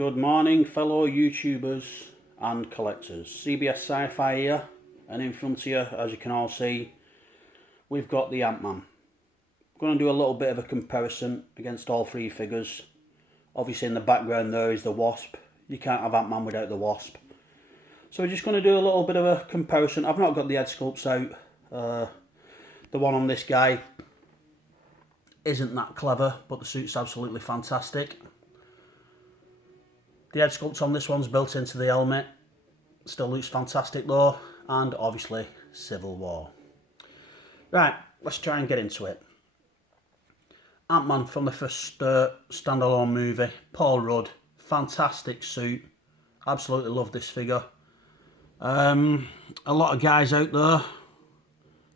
Good morning, fellow YouTubers and collectors. CBS Sci-Fi here, and in front of you, as you can all see, we've got the Ant-Man. I'm going to do a little bit of a comparison against all three figures. Obviously in the background there is the Wasp. You can't have Ant-Man without the Wasp. So we're just going to do a little bit of a comparison. I've not got the head sculpts out. The one on this guy isn't that clever, but the suit's absolutely fantastic. The head sculpt on this one's built into the helmet. Still looks fantastic though, and obviously Civil War. Right, let's try and get into it. Ant-Man from the first standalone movie. Paul Rudd, fantastic suit. Absolutely love this figure. A lot of guys out there,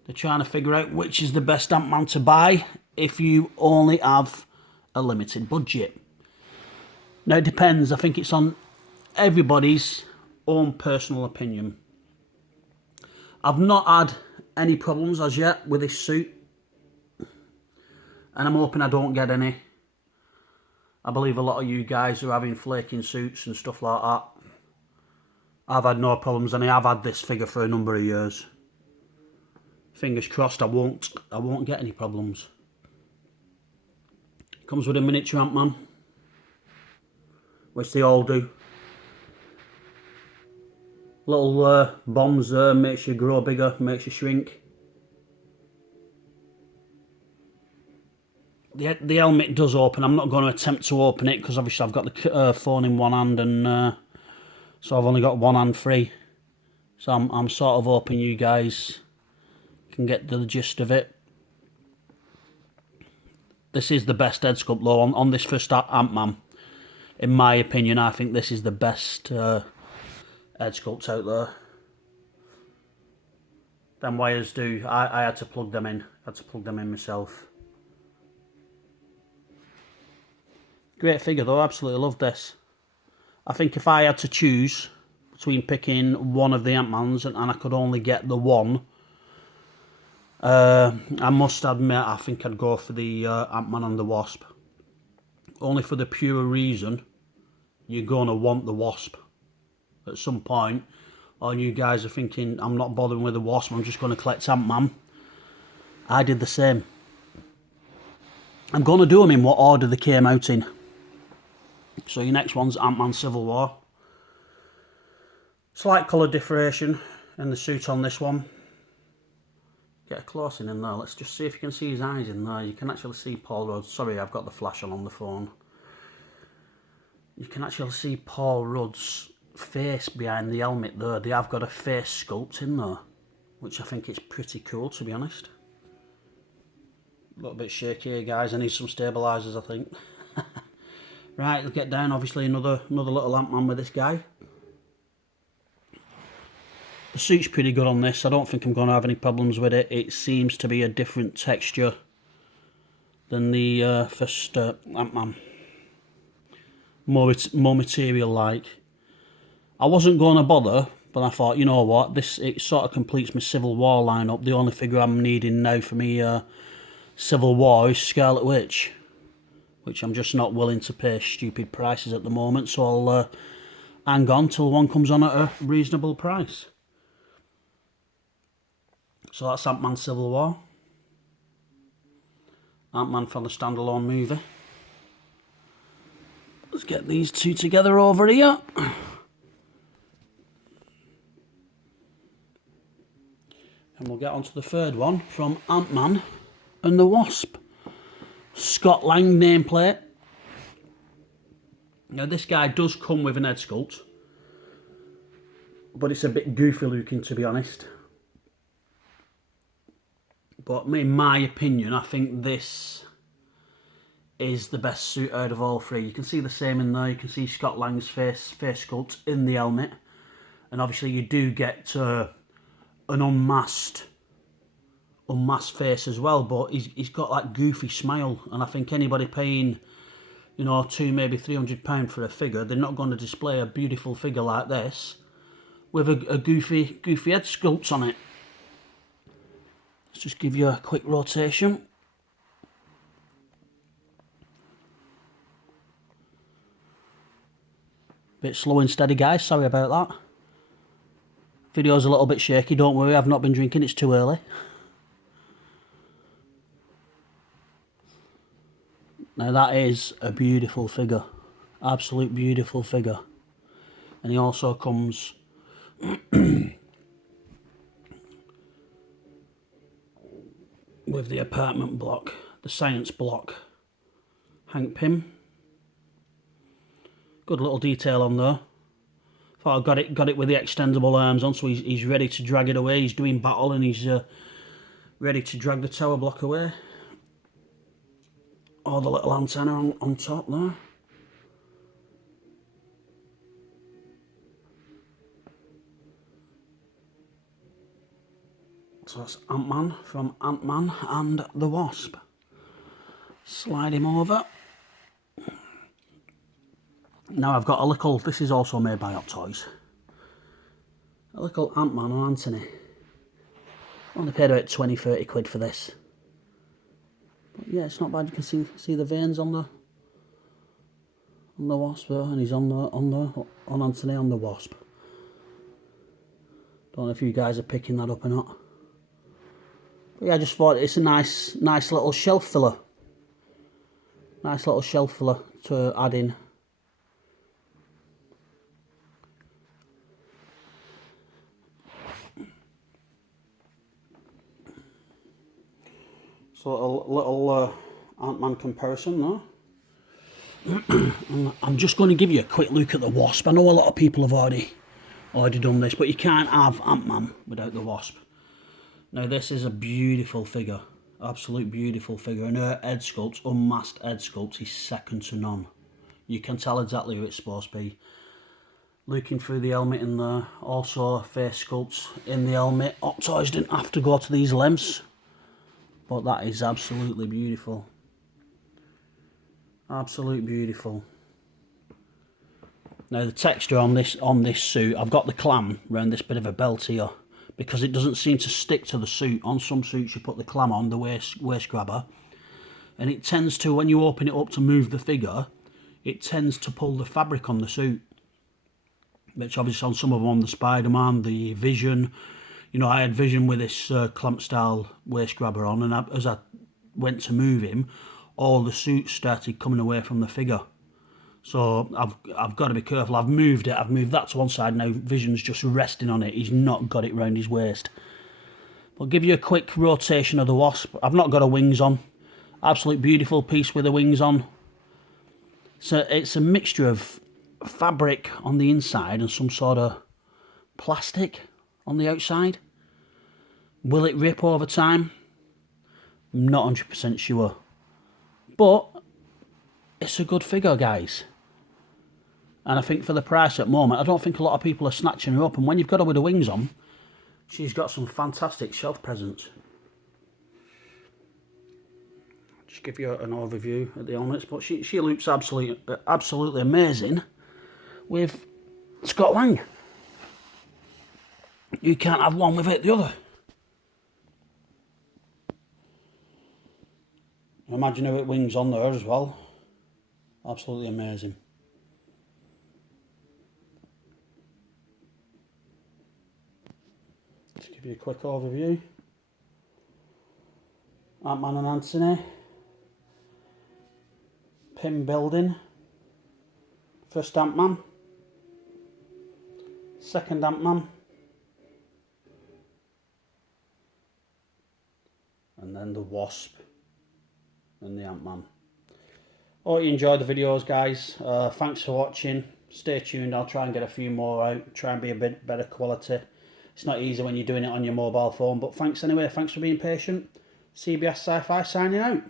they're trying to figure out which is the best Ant-Man to buy if you only have a limited budget. Now it depends, I think it's on everybody's own personal opinion. I've not had any problems as yet with this suit, and I'm hoping I don't get any. I believe a lot of you guys are having flaking suits and stuff like that. I've had no problems, and I have had this figure for a number of years. Fingers crossed I won't get any problems. It comes with a miniature Ant-Man, which they all do. Little bombs there, makes you grow bigger, makes you shrink. The helmet does open. I'm not going to attempt to open it because obviously I've got the phone in one hand, and so I've only got one hand free. So I'm sort of hoping you guys can get the gist of it. This is the best head sculpt though on this first Ant-Man. In my opinion, I think this is the best head sculpt out there. Them wires do. I had to plug them in. I had to plug them in myself. Great figure though, absolutely love this. I think if I had to choose between picking one of the Ant-Mans and I could only get the one, I must admit I think I'd go for the Ant-Man and the Wasp. Only for the pure reason you're going to want the Wasp at some point. Or you guys are thinking, I'm not bothering with the Wasp, I'm just going to collect Ant-Man. I did the same. I'm going to do them in what order they came out in. So your next one's Ant-Man Civil War. Slight colour differentiation in the suit on this one. Get a close in there. Let's just see if you can see his eyes in there. You can actually see Paul Rudd. Sorry, I've got the flash on the phone. You can actually see Paul Rudd's face behind the helmet there. They have got a face sculpt in there, which I think is pretty cool, to be honest. A little bit shaky here, guys. I need some stabilisers, I think. Right, let's get down. Obviously, another little Ant-Man with this guy. The suit's pretty good on this. I don't think I'm going to have any problems with it. It seems to be a different texture than the first Ant-Man. More material-like. I wasn't going to bother, but I thought, you know what, it sort of completes my Civil War lineup. The only figure I'm needing now for me Civil War is Scarlet Witch, which I'm just not willing to pay stupid prices at the moment, so I'll hang on till one comes on at a reasonable price. So that's Ant-Man Civil War. Ant-Man from the standalone movie. Let's get these two together over here. And we'll get on to the third one from Ant-Man and the Wasp. Scott Lang nameplate. Now this guy does come with an head sculpt, but it's a bit goofy looking, to be honest. But in my opinion, I think this is the best suit out of all three. You can see the same in there. You can see Scott Lang's face sculpt in the helmet. And obviously you do get an unmasked face as well. But he's got that goofy smile. And I think anybody paying, you know, £200, maybe £300 for a figure, they're not going to display a beautiful figure like this with a goofy head sculpt on it. Let's just give you a quick rotation. Bit slow and steady, guys, sorry about that. Video's a little bit shaky, don't worry, I've not been drinking, it's too early. Now that is a beautiful figure, absolute beautiful figure. And he also comes with the apartment block, the science block, Hank Pym. Good little detail on there. Thought I got it with the extendable arms on, so he's ready to drag it away. He's doing battle and he's ready to drag the tower block away. Or the little antenna on top there. So that's Ant-Man from Ant-Man and the Wasp. Slide him over. Now I've got a little, this is also made by Hot Toys. A little Ant-Man and Anthony. Only paid about 20-30 quid for this. But yeah, it's not bad. You can see the veins on the Wasp there, and he's on Anthony on the Wasp. Don't know if you guys are picking that up or not. But yeah, I just thought it's a nice little shelf filler. Nice little shelf filler to add in. So a little Ant-Man comparison there. I'm just going to give you a quick look at the Wasp. I know a lot of people have already done this, but you can't have Ant-Man without the Wasp. Now this is a beautiful figure, absolute beautiful figure, and her head sculpt, unmasked head sculpt, is second to none. You can tell exactly who it's supposed to be. Looking through the helmet in there, also face sculpts in the helmet. Hot Toys didn't have to go to these lengths. But that is absolutely beautiful. Absolute beautiful. Now the texture on this suit, I've got the clam around this bit of a belt here because it doesn't seem to stick to the suit. On some suits you put the clam on, the waist grabber, and it tends to, when you open it up to move the figure, it tends to pull the fabric on the suit. Which obviously on some of them, on the Spider-Man, the Vision. You know, I had Vision with this clamp style waist grabber on, and as I went to move him, all the suits started coming away from the figure. So I've got to be careful. I've moved it. I've moved that to one side. Now Vision's just resting on it. He's not got it round his waist. I'll give you a quick rotation of the Wasp. I've not got her wings on. Absolute beautiful piece with the wings on. So it's a mixture of fabric on the inside and some sort of plastic on the outside. Will it rip over time? I'm not 100% sure. But it's a good figure, guys. And I think for the price at the moment, I don't think a lot of people are snatching her up. And when you've got her with the wings on, she's got some fantastic shelf presence. Just give you an overview at the helmets. But she looks absolutely amazing with Scott Lang. You can't have one without the other. Imagine her with wings on there as well. Absolutely amazing. Just give you a quick overview. Ant-Man and Anthony. Pym building. First Ant-Man. Second Ant-Man. And then the Wasp and the Ant-Man. Hope you enjoyed the videos, guys. Thanks for watching. Stay tuned. I'll try and get a few more out. Try and be a bit better quality. It's not easy when you're doing it on your mobile phone. But thanks anyway. Thanks for being patient. CBS Sci-Fi signing out.